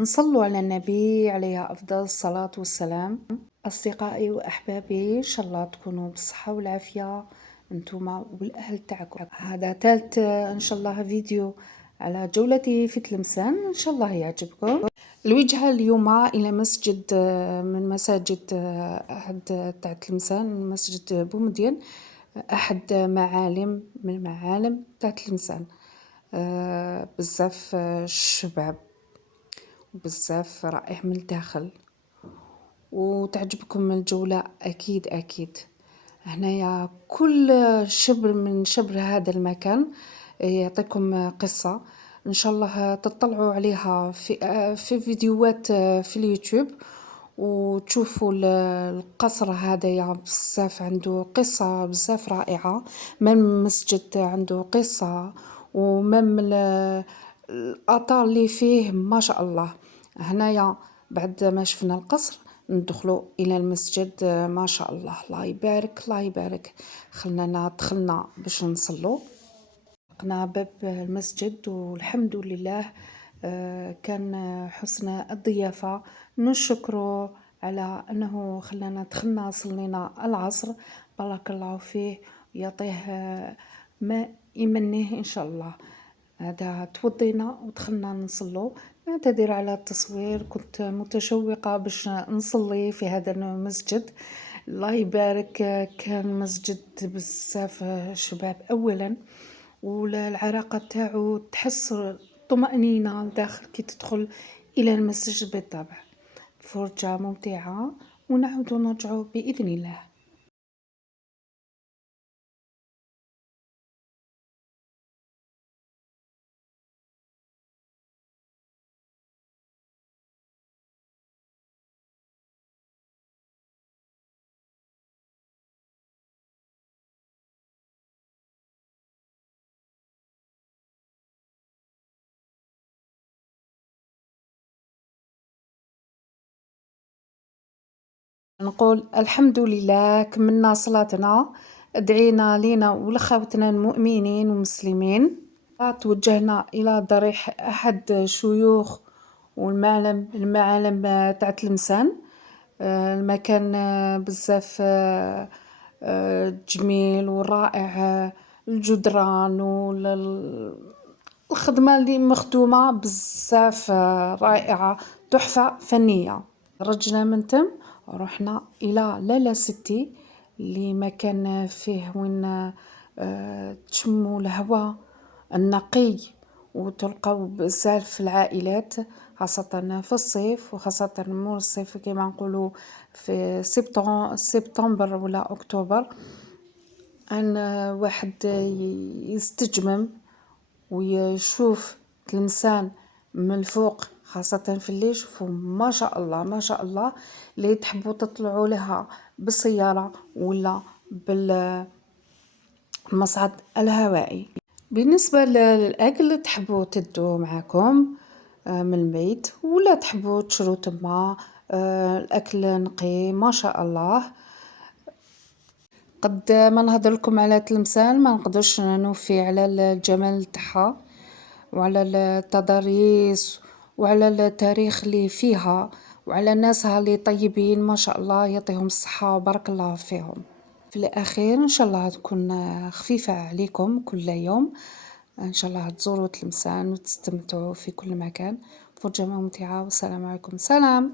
نصلوا على النبي عليه أفضل الصلاة والسلام. أصدقائي وأحبابي، إن شاء الله تكونوا بالصحة والعافية أنتوما والأهل تاعكم. هذا ثالث إن شاء الله فيديو على جولتي في تلمسان، إن شاء الله يعجبكم. الوجهة اليوم إلى مسجد من مساجد أحد تاع تلمسان، مسجد بومدين، أحد معالم من المعالم تاع تلمسان. بزاف الشباب وبزاف رائع من الداخل، وتعجبكم الجولة أكيد أكيد. هنايا كل شبر من شبر هذا المكان يعطيكم قصة، إن شاء الله تطلعوا عليها في فيديوهات في اليوتيوب وتشوفوا القصر هذا بزاف عنده قصة بزاف رائعة. من المسجد عنده قصة، ومن الآثار اللي فيه ما شاء الله. هنايا بعد ما شفنا القصر ندخلوا الى المسجد، ما شاء الله، الله يبارك الله يبارك. دخلنا باش نصلوا، طرقنا باب المسجد والحمد لله كان حسن الضيافة. نشكروا على أنه خلانا دخلنا صلينا العصر، بارك الله فيه، يعطيه ما يمنيه إن شاء الله. هذا توضينا ودخلنا نصلوا. نعتذر على التصوير، كنت متشوقة باش نصلي في هذا المسجد، الله يبارك. كان مسجد بزاف شباب أولا، والعراقة تاعو تحس طمأنينة داخل كي تدخل إلى المسجد. بالطبع فرجة ممتعة، ونعود نرجع بإذن الله. نقول الحمد لله، كملنا صلاتنا، دعينا لينا ولخوتنا المؤمنين والمسلمين. توجهنا إلى ضريح أحد شيوخ المعالم تاع تلمسان. المكان بزاف جميل ورائع. الجدران والخدمة اللي مخدومة بزاف رائعة، تحفة فنية. خرجنا من تم ورحنا إلى لالا سيتي، اللي مكان فيه وين تشموا الهواء النقي، وتلقاو بزاف العائلات، خاصة في الصيف، وخاصة مور الصيف كما نقولوا في سبتمبر ولا أكتوبر. أن واحد يستجمم ويشوف تلمسان من الفوق، خاصة في الليل، شوفوا ما شاء الله ما شاء الله. اللي تحبوا تطلعوا لها بالسيارة ولا بالمصعد الهوائي. بالنسبة للأكل، تحبوا تدوا معكم من البيت ولا تحبوا تشرو تما، الأكل نقي ما شاء الله. قد ما نهضر لكم على تلمسان ما نقدرش نوفي على الجمال تاعها، وعلى التضاريس، وعلى التاريخ اللي فيها، وعلى ناسها اللي طيبين ما شاء الله، يعطيهم الصحة وبارك الله فيهم. في الأخير إن شاء الله تكون خفيفة عليكم كل يوم، إن شاء الله تزوروا تلمسان وتستمتعوا في كل مكان. فرجة ممتعة، والسلام عليكم. سلام.